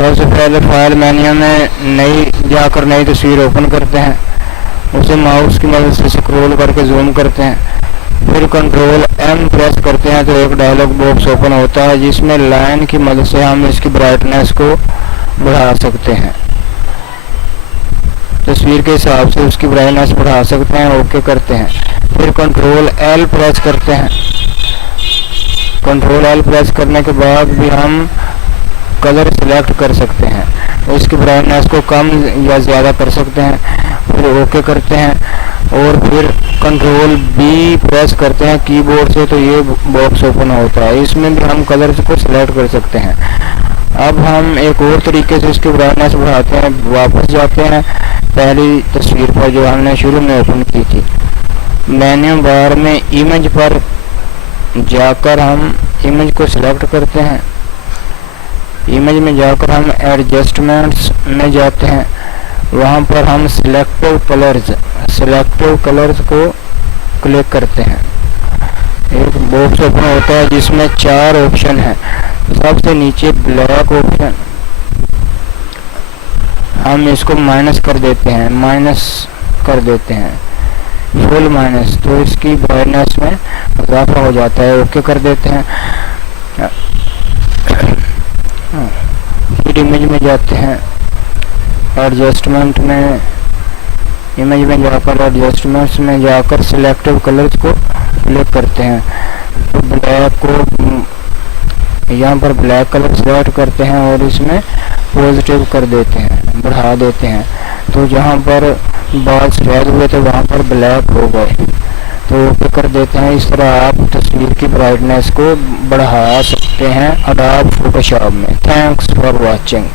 सबसे पहले file menu में नई तस्वीर ओपन करते हैं, उसे माउस की मदद से स्क्रॉल करके जूम करते हैं, फिर कंट्रोल एम प्रेस करते हैं तो एक डायलॉग बॉक्स ओपन होता है जिसमें लाइन की मदद से हम इसकी ब्राइटनेस को बढ़ा सकते हैं, तस्वीर के हिसाब से उसकी ब्राइटनेस बढ़ा सकते हैं। ओके करते हैं, फिर कंट्रोल एल प्रेस करते हैं। कंट्रोल एल प्रेस करने के बाद भी हम कलर सिलेक्ट कर सकते हैं और इसकी ब्राइटनेस को कम या ज़्यादा कर सकते हैं। फिर ओके करते हैं और फिर कंट्रोल बी प्रेस करते हैं कीबोर्ड से तो ये बॉक्स ओपन होता है, इसमें भी हम कलर्स को सिलेक्ट कर सकते हैं। अब हम एक और तरीके से इसकी ब्राइटनेस बढ़ाते हैं, वापस जाते हैं पहली तस्वीर पर जो हमने शुरू में ओपन की थी। मेन्यू बार में इमेज पर जाकर हम इमेज को सिलेक्ट करते हैं। इमेज में जाकर हम एडजस्टमेंट्स में जाते हैं, वहाँ पर हम सिलेक्टिव कलर्स को क्लिक करते हैं। एक बॉक्स ओपन होता है जिसमें 4 ऑप्शन हैं। सबसे नीचे ब्लैक ऑप्शन, हम इसको माइनस कर देते हैं फुल माइनस, तो इसकी ब्राइटनेस में इजाफा हो जाता है। ओके कर देते हैं। फिर इमेज में जाते हैं, एडजस्टमेंट में इमेज में जाकर एडजस्टमेंट्स में जाकर सिलेक्टिव कलर्स को क्लिक करते हैं। तो ब्लैक को यहाँ पर ब्लैक कलर सेलेक्ट करते हैं और इसमें पॉजिटिव कर देते हैं, बढ़ा देते हैं। तो जहाँ पर बाल सफ़ेद हुए थे वहाँ पर ब्लैक हो गए, तो ओके कर देते हैं। इस तरह आप तस्वीर की ब्राइटनेस को बढ़ा सकते हैं अडोब फोटोशॉप में। Thanks for watching.